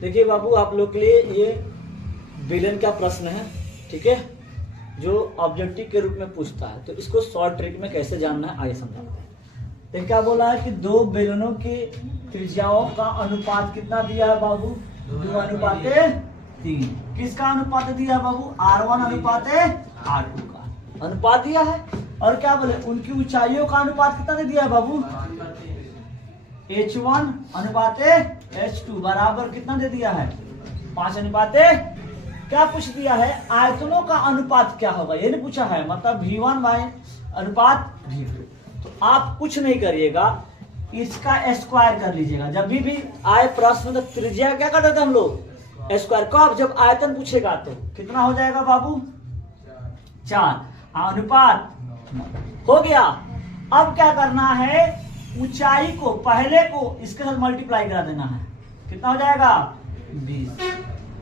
देखिए बाबू, आप लोग के लिए ये बेलन का प्रश्न है, ठीक है, जो ऑब्जेक्टिव के रूप में पूछता है। तो इसको शॉर्ट ट्रिक में कैसे जानना है आइए समझाते हैं। तो क्या बोला है कि दो बेलनों के त्रिज्याओं का अनुपात कितना दिया है बाबू? 2:3। किसका अनुपात दिया है बाबू? R1 अनुपात R2 का अनुपात दिया है। और क्या बोले, उनकी ऊंचाइयों का अनुपात कितना दिया है बाबू? H1 अनुपात H2 बराबर कितना दे दिया है? 5 अनुपात। क्या पूछ दिया है? आयतनों का अनुपात क्या होगा, ये नहीं पूछा है, मतलब V1 अनुपात V2। तो आप कुछ नहीं करिएगा, इसका स्क्वायर कर लीजिएगा। जब भी आए प्रश्न तो त्रिज्या क्या कर देते हम लोग? स्क्वायर। कब? जब आयतन पूछेगा तो कितना हो जाएगा बाबू? 4 अनुपात हो गया। अब क्या करना है? ऊंचाई को पहले को इसके साथ मल्टीप्लाई करा देना है। कितना हो जाएगा? 20।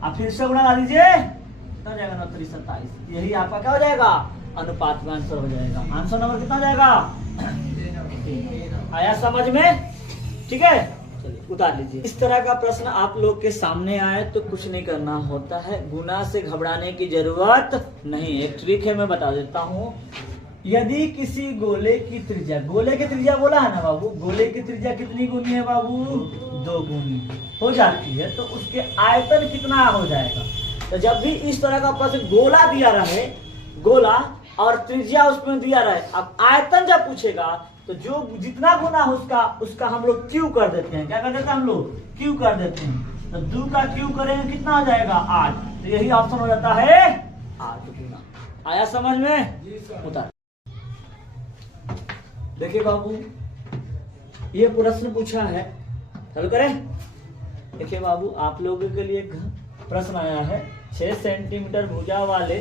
अब फिर से गुणा कर दीजिए, कितना हो जाएगा? 9 27। यही आपका क्या हो जाएगा? अनुपात में आंसर हो जाएगा। आंसर नंबर कितना हो जाएगा? आया समझ में? ठीक है, चलिए उतार लीजिए। इस तरह का प्रश्न आप लोग के सामने आए तो कुछ नहीं करना होता है, गुना से घबराने की जरूरत नहीं। एक ट्रिक है, मैं बता देता हूँ। यदि किसी गोले की त्रिज्या, गोले की त्रिज्या बोला है ना बाबू, गोले की त्रिज्या कितनी गुनी है बाबू? 2 गुनी हो जाती है, तो उसके आयतन कितना हो जाएगा? तो जब भी इस तरह का प्रश्न गोला दिया रहे, गोला और त्रिज्या उसमें दिया रहे, अब आयतन जब पूछेगा तो जो जितना गुना हो उसका हम लोग क्यू कर देते हैं। क्या कर देते हैं हम लोग? क्यू कर देते हैं। तो 2 का क्यू करेंगे कितना हो जाएगा? 8। तो यही ऑप्शन हो जाता है 8 गुना। आया समझ में? उतार। देखिए बाबू, ये प्रश्न पूछा है, हल करें। देखिए बाबू, आप लोगों के लिए प्रश्न आया है। 6 सेंटीमीटर भुजा वाले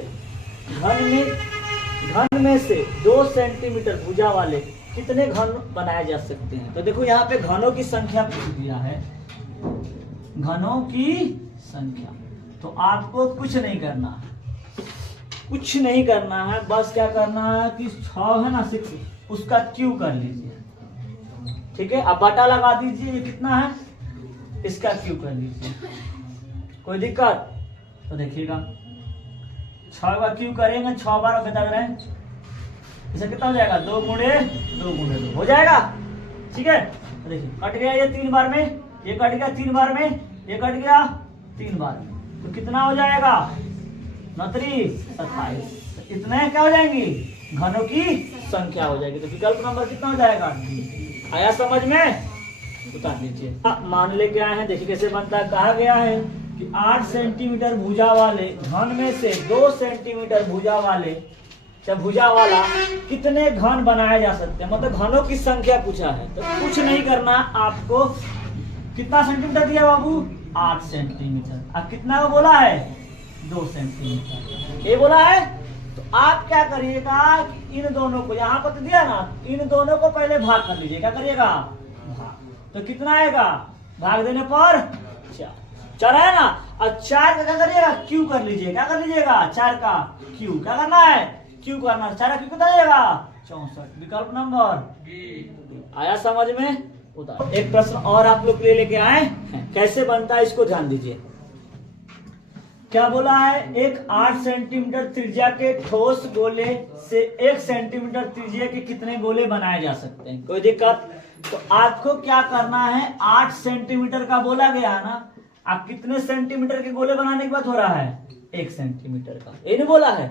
घन में से 2 सेंटीमीटर भुजा वाले कितने घन बनाए जा सकते हैं? तो देखो यहाँ पे घनों की संख्या पूछ दिया है, घनों की संख्या। तो आपको कुछ नहीं करना है, कुछ नहीं करना है, बस क्या करना है कि 6 है ना 6, उसका क्यू कर लीजिए, ठीक है। अब बटा लगा दीजिए, ये कितना है, इसका क्यू कर लीजिए। कोई दिक्कत? तो देखिएगा 6 का क्यू करेंगे, 6 बार बता रहे हैं, इसे कितना हो जाएगा? 2 गुणे 2 हो जाएगा, ठीक है। तो देखिए कट गया ये 3 बार में, ये कट गया 3 बार में, ये कट गया 3 बार में, तो कितना हो जाएगा? 9 27। तो इतने क्या हो जाएंगी? घनों की संख्या हो जाएगी। तो विकल्प नंबर कितना हो जाएगा? D। आया समझ में? उतार लीजिए। मान लेके आए हैं, देखिए कैसे बनता है। कहा गया है कि 8 सेंटीमीटर भुजा वाले घन में से 2 सेंटीमीटर भुजा वाले भुजा वाला कितने घन बनाए जा सकते हैं, मतलब घनों की संख्या पूछा है। तो कुछ नहीं करना आपको। कितना सेंटीमीटर दिया बाबू? 8 सेंटीमीटर। अब कितना को बोला है? 2 सेंटीमीटर ये बोला है। तो आप क्या करिएगा कि इन दोनों को, यहाँ पर तो दिया ना, इन दोनों को पहले भाग कर लीजिए। क्या करिएगा? भाग। तो कितना आएगा भाग देने पर? 4 है ना। और 4 का क्या करिएगा? क्यू कर लीजिए। क्या कर लीजिएगा? 4 का क्यू। क्या करना है? क्यू करना। 4 का क्यू कितना आएगा? 64। विकल्प नंबर B। आया समझ में? उतार। एक प्रश्न और आप लोग लेके आए हैं, कैसे बनता है इसको ध्यान दीजिए। क्या बोला है? एक 8 सेंटीमीटर त्रिज्या के ठोस गोले से 1 सेंटीमीटर त्रिज्या के कितने गोले बनाए जा सकते हैं? कोई दिक्कत? तो आपको क्या करना है? 8 सेंटीमीटर का बोला गया है ना, आप कितने सेंटीमीटर के गोले बनाने की बात हो रहा है? 1 सेंटीमीटर का, ये नहीं बोला है।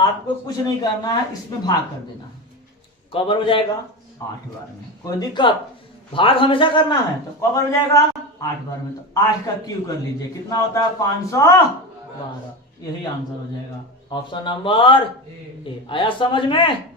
आपको कुछ नहीं करना है, इसमें भाग कर देना है। कब बार हो जाएगा? 8 बार में। कोई दिक्कत? भाग हमेशा करना है, तो कब बार हो जाएगा? 8 बार में। तो 8 का क्यू कर लीजिए, कितना होता है? 512। यही आंसर हो जाएगा, ऑप्शन नंबर ए। आया समझ में?